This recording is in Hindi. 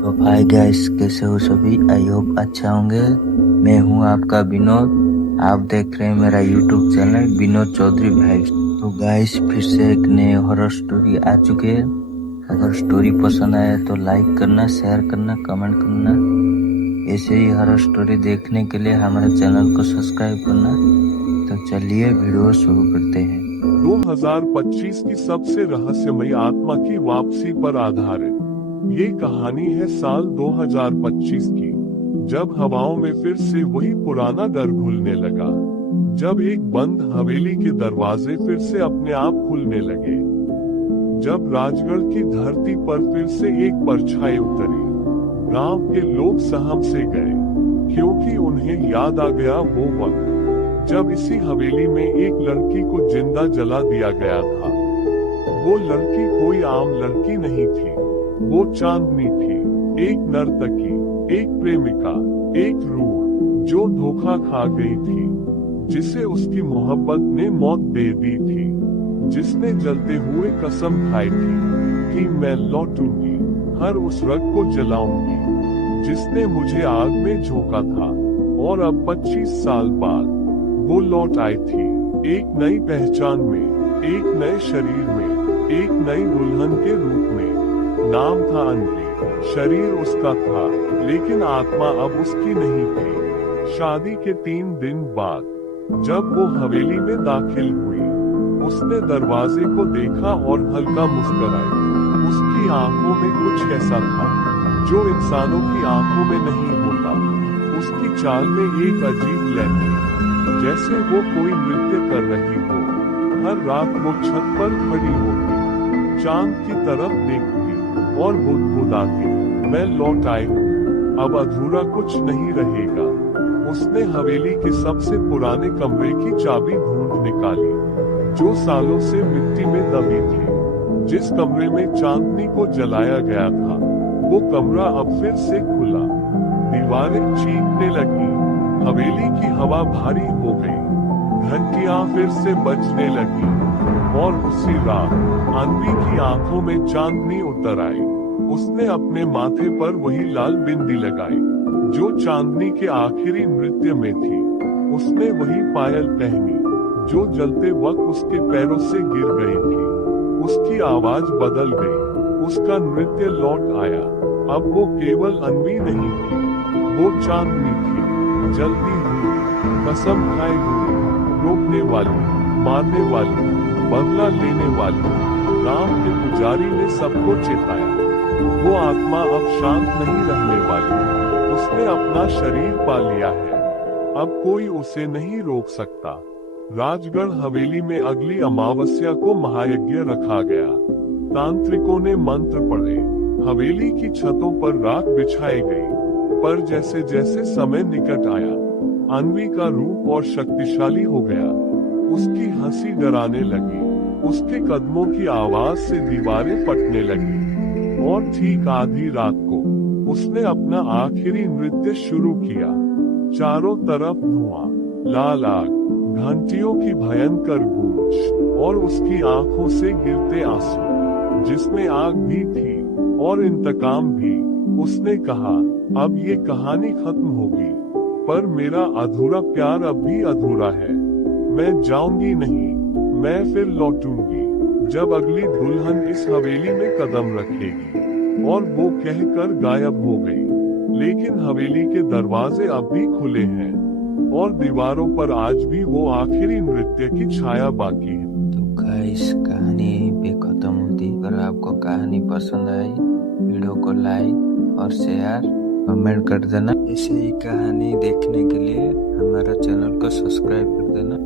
तो हाय गाइस, कैसे हो सभी? आई होप अच्छा होंगे। मैं हूं आपका विनोद। आप देख रहे हैं मेरा यूट्यूब चैनल विनोद चौधरी भाई। तो गाइस, फिर से एक नए हॉरर स्टोरी आ चुके हैं। अगर स्टोरी पसंद आए तो लाइक करना, शेयर करना, कमेंट करना। ऐसे ही हॉरर स्टोरी देखने के लिए हमारे चैनल को सब्सक्राइब करना। तो चलिए वीडियो शुरू करते हैं। 2025 की सबसे रहस्यमयी आत्मा की वापसी पर आधारित ये कहानी है साल 2025 की, जब हवाओं में फिर से वही पुराना डर घुलने लगा। जब एक बंद हवेली के दरवाजे फिर से अपने आप खुलने लगे। जब राजगढ़ की धरती पर फिर से एक परछाई उतरी। गांव के लोग सहम से गए, क्योंकि उन्हें याद आ गया वो वक्त जब इसी हवेली में एक लड़की को जिंदा जला दिया गया था। वो लड़की कोई आम लड़की नहीं थी, वो चांदनी थी, एक नर्तकी, एक प्रेमिका, एक रूह जो धोखा खा गई थी, जिसे उसकी मोहब्बत ने मौत दे दी थी, जिसने जलते हुए कसम खाई थी कि मैं लौटूंगी, हर उस रग को जलाऊंगी जिसने मुझे आग में झोंका था। और अब 25 साल बाद वो लौट आई थी, एक नई पहचान में, एक नए शरीर में, एक नई दुल्हन के रूप में। नाम था अनवी, शरीर उसका था, लेकिन आत्मा अब उसकी नहीं थी। शादी के 3 दिन बाद जब वो हवेली में दाखिल हुई, उसने दरवाजे को देखा और हल्का मुस्कुराई। उसकी आंखों में कुछ ऐसा था जो इंसानों की आंखों में नहीं होता। उसकी चाल में एक अजीब लय थी, जैसे वो कोई नृत्य कर रही हो। हर रात वो छत पर खड़ी होती, चांद की तरफ देखती और बुदबुदाती, मैं लौट आई हूँ, अब अधूरा कुछ नहीं रहेगा। उसने हवेली के सबसे पुराने कमरे की चाबी ढूंढ निकाली, जो सालों से मिट्टी में दबी थी। जिस कमरे में चांदनी को जलाया गया था, वो कमरा अब फिर से खुला। दीवारें चीखने लगी, हवेली की हवा भारी हो गई, घंटियां फिर से बजने लगी। और उसी रात अनवी की आंखों में चांदनी उतर आई। उसने अपने माथे पर वही लाल बिंदी लगाई जो चांदनी के आखिरी नृत्य में थी। उसने वही पायल पहनी जो जलते वक्त उसके पैरों से गिर गई थी। उसकी आवाज बदल गई, उसका नृत्य लौट आया। अब वो केवल अनवी नहीं थी, वो चांदनी थी, जलती हुई, कसम खाए हुई, रोकने वाली, मारने वाली, बदला लेने वाली। राम के पुजारी ने सबको चेताया, वो आत्मा अब शांत नहीं रहने वाली। उसने अपना शरीर पा लिया है, अब कोई उसे नहीं रोक सकता। राजगढ़ हवेली में अगली अमावस्या को महायज्ञ रखा गया। तांत्रिकों ने मंत्र पढ़े, हवेली की छतों पर राख बिछाई गई। पर जैसे जैसे समय निकट आया, अनवी का रूप और शक्तिशाली हो गया। उसकी हंसी डराने लगी, उसके कदमों की आवाज से दीवारें फटने लगी। और ठीक आधी रात को उसने अपना आखिरी नृत्य शुरू किया। चारों तरफ धुआं, लाल आग, घंटियों की भयंकर गूंज और उसकी आंखों से गिरते आंसू, जिसमें आग भी थी और इंतकाम भी। उसने कहा, अब ये कहानी खत्म होगी, पर मेरा अधूरा प्यार अब भी अधूरा है। मैं जाऊंगी नहीं, मैं फिर लौटूंगी जब अगली दुल्हन इस हवेली में कदम रखेगी। और वो कहकर गायब हो गई। लेकिन हवेली के दरवाजे अब भी खुले हैं और दीवारों पर आज भी वो आखिरी नृत्य की छाया बाकी है। तो गाइस, कहानी यहीं पे खत्म होती। अगर आपको कहानी पसंद आई, वीडियो को लाइक और शेयर कमेंट कर देना। ऐसे ही कहानी देखने के लिए हमारा चैनल को सब्सक्राइब कर देना।